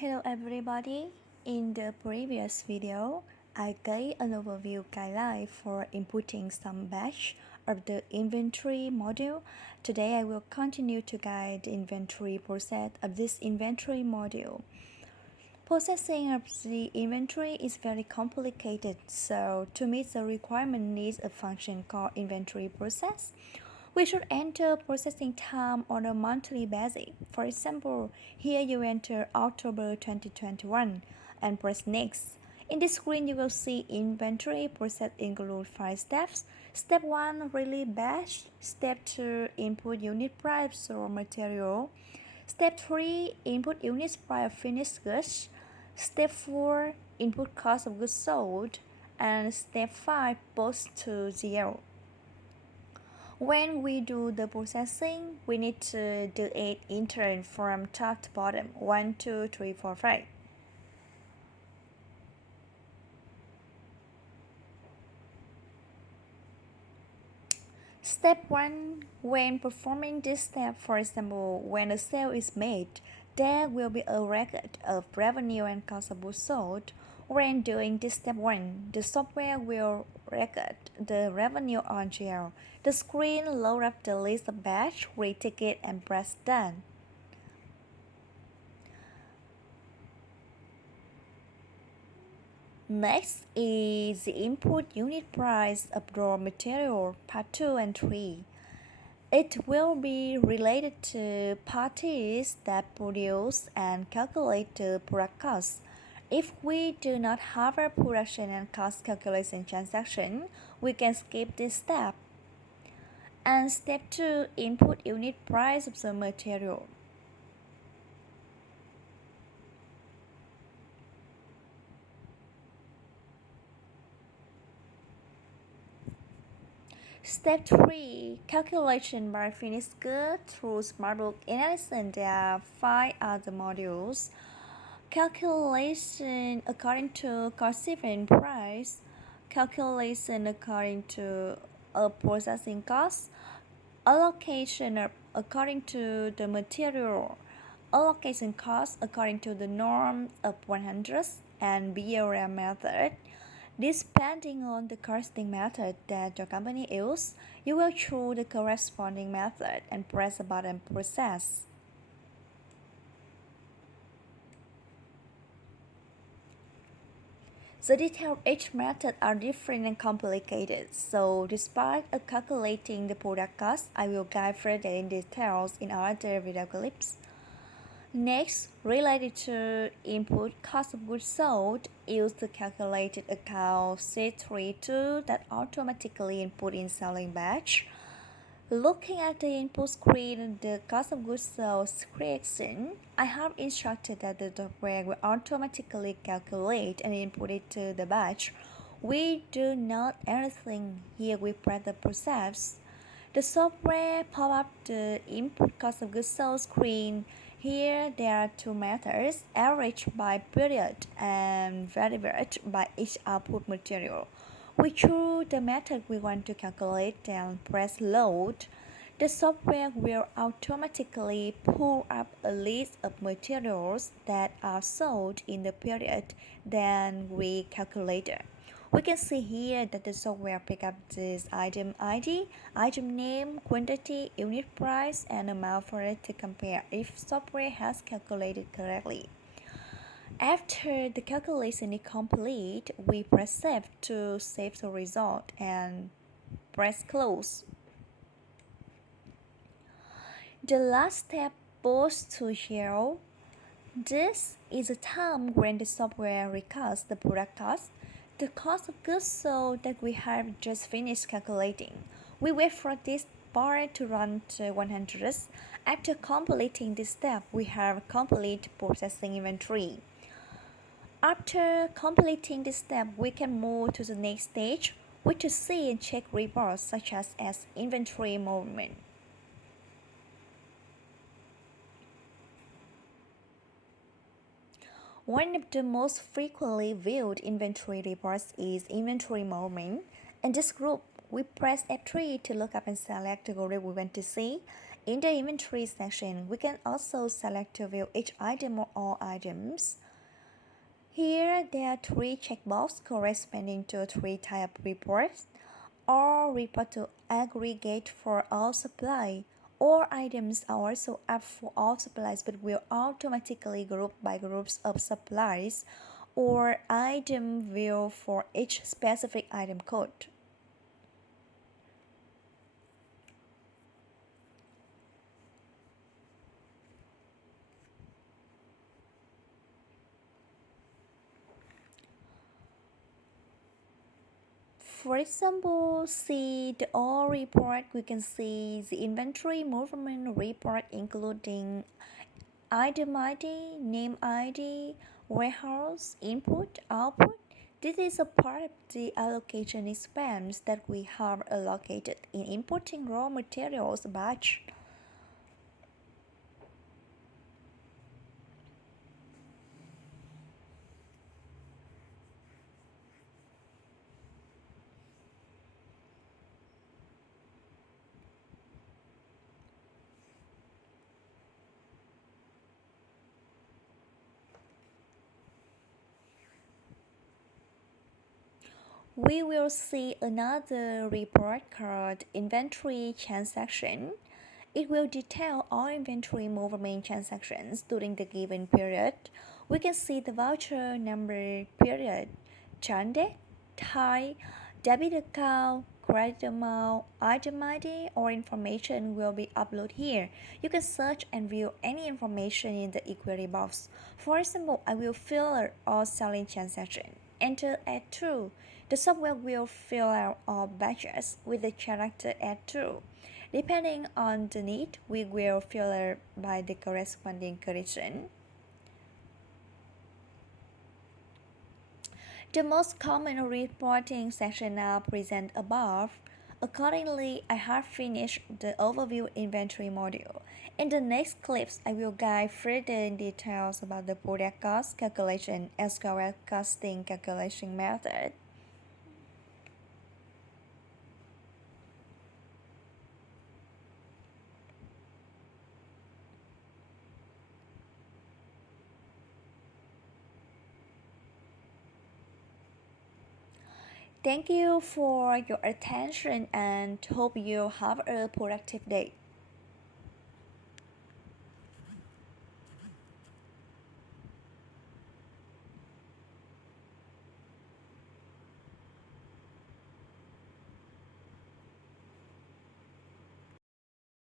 Hello everybody. In the previous video, I gave an overview guideline for inputting some batch of the inventory module. Today I will continue to guide the inventory process of this inventory module. Processing of the inventory is very complicated, so to meet the requirement needs a function called inventory process. We should enter processing time on a monthly basis. For example, here you enter October 2021 and press Next. In this screen, you will see inventory process include 5 steps. Step 1, release batch. Step 2, input unit price or material. Step 3, input unit price of finished goods. Step 4, input cost of goods sold. And step 5, post to 0. When we do the processing, we need to do it in turn from top to bottom. 1, 2, 3, 4, 5. Step 1. When performing this step, for example, when a sale is made, there will be a record of revenue and cost of goods sold. When doing this step 1, the software will record the revenue on GL. The screen loads up the list of batch, read ticket, and press Done. Next is the input unit price of raw material, part 2 and 3. It will be related to parties that produce and calculate the product cost. If we do not have a production and cost calculation transaction, we can skip this step. And step 2, input unit price of the material. Step 3, calculation by finished goods through SmartBooks. In addition, there are 5 other modules. Calculation according to cost-driven price, calculation according to a processing cost, allocation according to the material, allocation cost according to the norm of 100, and BRL method. Depending on the costing method that your company uses, you will choose the corresponding method and press the button Process. The details of each method are different and complicated, so despite calculating the product cost, I will guide further in details in other video clips. Next, related to input cost of goods sold, use the calculated account C32 that automatically input in selling batch. Looking at the input screen, the cost of goods sold creation, I have instructed that the software will automatically calculate and input it to the batch. We do not anything here. We press the process. The software pop up the input cost of goods sold screen. Here there are 2 methods, average by period and variable by each output material. We choose the method we want to calculate and press load. The software will automatically pull up a list of materials that are sold in the period then we calculated. We can see here that the software picks up this item ID, item name, quantity, unit price, and amount for it to compare if software has calculated correctly. After the calculation is complete, we press Save to save the result and press Close. The last step, Post to 0. This is a time when the software records the product cost, the cost of goods sold that we have just finished calculating. We wait for this bar to run to 100. After completing this step, we have complete processing inventory. After completing this step, we can move to the next stage, which is see and check reports such as inventory movement. One of the most frequently viewed inventory reports is inventory movement. In this group, we press F3 to look up and select the group we want to see. In the inventory section, we can also select to view each item or all items. Here, there are three checkboxes corresponding to three type reports. All report to aggregate for all supply. All items are also up for all supplies but will automatically group by groups of supplies or item view for each specific item code. For example, see the all report, we can see the inventory movement report including item ID, name ID, warehouse, input, output. This is a part of the allocation expense that we have allocated in importing raw materials batch. We will see another report called Inventory Transaction. It will detail all inventory movement transactions during the given period. We can see the voucher number, period, turn date, type, debit account, credit amount, item ID, or information will be uploaded here. You can search and view any information in the inquiry box. For example, I will fill all selling transaction. Enter add to. The software will fill out all batches with the character add to. Depending on the need, we will filter by the corresponding correction. The most common reporting sections are present above. Accordingly, I have finished the overview inventory module. In the next clips, I will guide further details about the product cost calculation as well as costing calculation method. Thank you for your attention and hope you have a productive day.